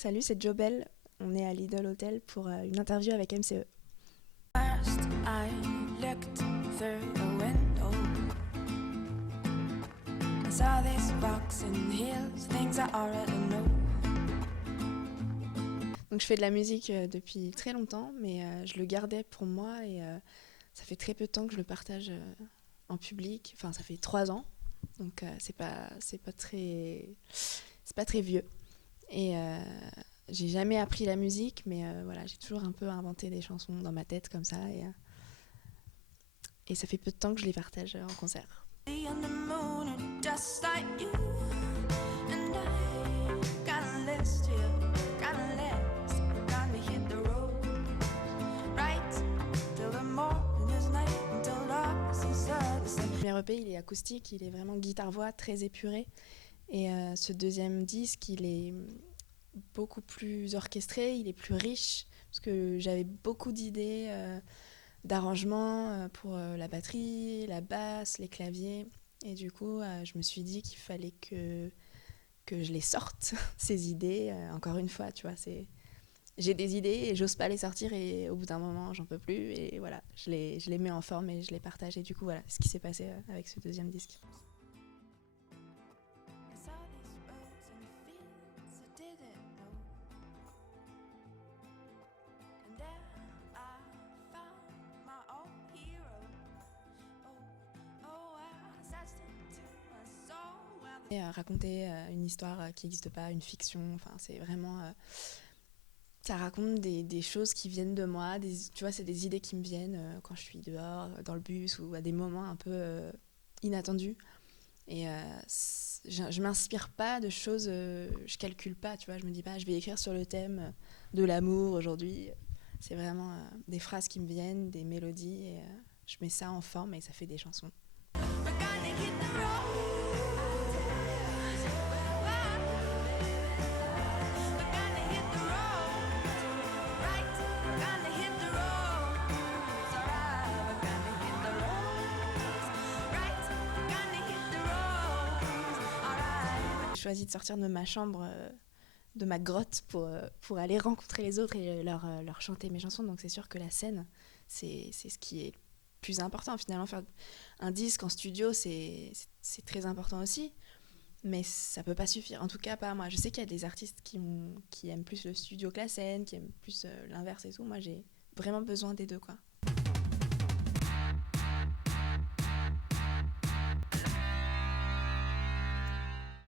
Salut, c'est Jobel. On est à Lidl Hotel pour une interview avec MCE. First, I looked through the window and saw these rocks and hills, things I already know. Donc je fais de la musique depuis très longtemps, mais je le gardais pour moi et ça fait très peu de temps que je le partage en public. Enfin, ça fait 3 ans, donc c'est pas très vieux. Et j'ai jamais appris la musique, mais voilà, j'ai toujours un peu inventé des chansons dans ma tête comme ça et ça fait peu de temps que je les partage en concert. And the moon are just like you, and I got a list here, got a list. We're gonna hit the road right till the morning is night, until darkness is the Le premier EP, il est acoustique, il est vraiment guitare-voix, très épuré. Et ce deuxième disque, il est beaucoup plus orchestré, il est plus riche, parce que j'avais beaucoup d'idées d'arrangements pour la batterie, la basse, les claviers. Et du coup, je me suis dit qu'il fallait que je les sorte, ces idées. Encore une fois, tu vois, j'ai des idées et j'ose pas les sortir et au bout d'un moment, j'en peux plus. Et voilà, je les mets en forme et je les partage. Et du coup, voilà, ce qui s'est passé avec ce deuxième disque. Et raconter une histoire qui n'existe pas, une fiction, enfin c'est vraiment... ça raconte des choses qui viennent de moi, tu vois, c'est des idées qui me viennent quand je suis dehors, dans le bus ou à des moments un peu inattendus. Et je m'inspire pas de choses, je calcule pas, tu vois, je me dis pas je vais écrire sur le thème de l'amour aujourd'hui. C'est vraiment des phrases qui me viennent, des mélodies et je mets ça en forme et ça fait des chansons. J'ai choisi de sortir de ma chambre, de ma grotte pour aller rencontrer les autres et leur chanter mes chansons. Donc c'est sûr que la scène, c'est ce qui est le plus important. Finalement, faire un disque en studio, c'est très important aussi. Mais ça peut pas suffire. En tout cas, pas moi. Je sais qu'il y a des artistes qui aiment plus le studio que la scène, qui aiment plus l'inverse et tout. Moi, j'ai vraiment besoin des deux, quoi.